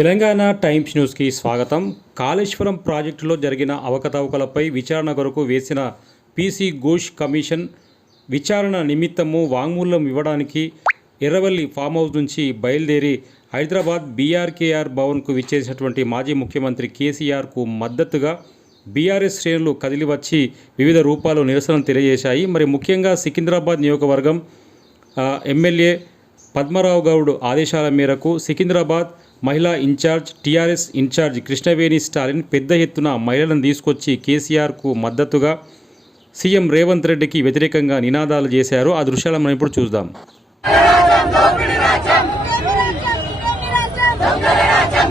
Telangana times న్యూస్కి స్వాగతం. కాళేశ్వరం ప్రాజెక్టులో జరిగిన అవకతవకలపై విచారణ కొరకు వేసిన పీసీ ఘోష్ కమిషన్ విచారణ నిమిత్తము వాంగ్మూలం ఇవ్వడానికి ఎర్రవల్లి ఫామ్ హౌస్ నుంచి బయలుదేరి హైదరాబాద్ బీఆర్కేఆర్ భవన్కు విచ్చేసినటువంటి మాజీ ముఖ్యమంత్రి కేసీఆర్కు మద్దతుగా బీఆర్ఎస్ శ్రేణులు కదిలి వచ్చి వివిధ రూపాలు నిరసన తెలియజేశాయి. మరి ముఖ్యంగా సికింద్రాబాద్ నియోజకవర్గం ఎమ్మెల్యే పద్మరావు గౌడ్ ఆదేశాల మేరకు సికింద్రాబాద్ మహిళా incharge TRS incharge Krishnaveni Stalin పెద్ద ఎత్తున మహిళలను తీసుకొచ్చి కేసీఆర్కు మద్దతుగా సీఎం రేవంత్ రెడ్డికి వ్యతిరేకంగా నినాదాలు చేశారు. ఆ దృశ్యాలను మనం ఇప్పుడు చూద్దాం.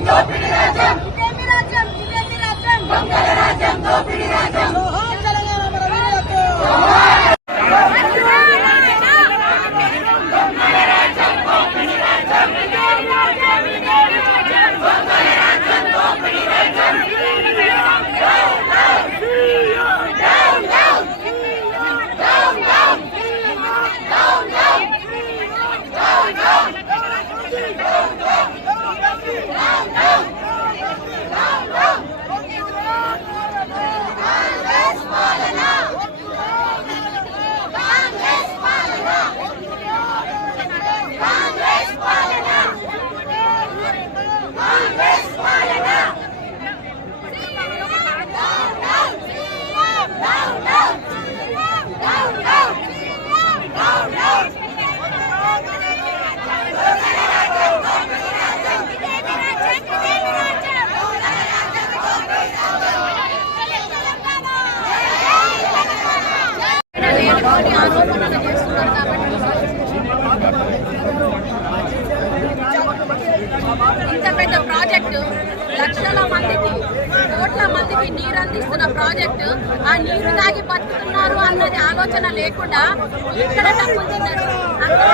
లేనిపోని ఇంత పెద్ద ప్రాజెక్టు లక్షల మందికి కోట్ల మందికి నీరు అందిస్తున్న ప్రాజెక్టు ఆ నీరు తాగి బతుకుతున్నారు అన్నది ఆలోచన లేకుండా ఇక్కడ డబ్బులు తిన్నారు అక్కడ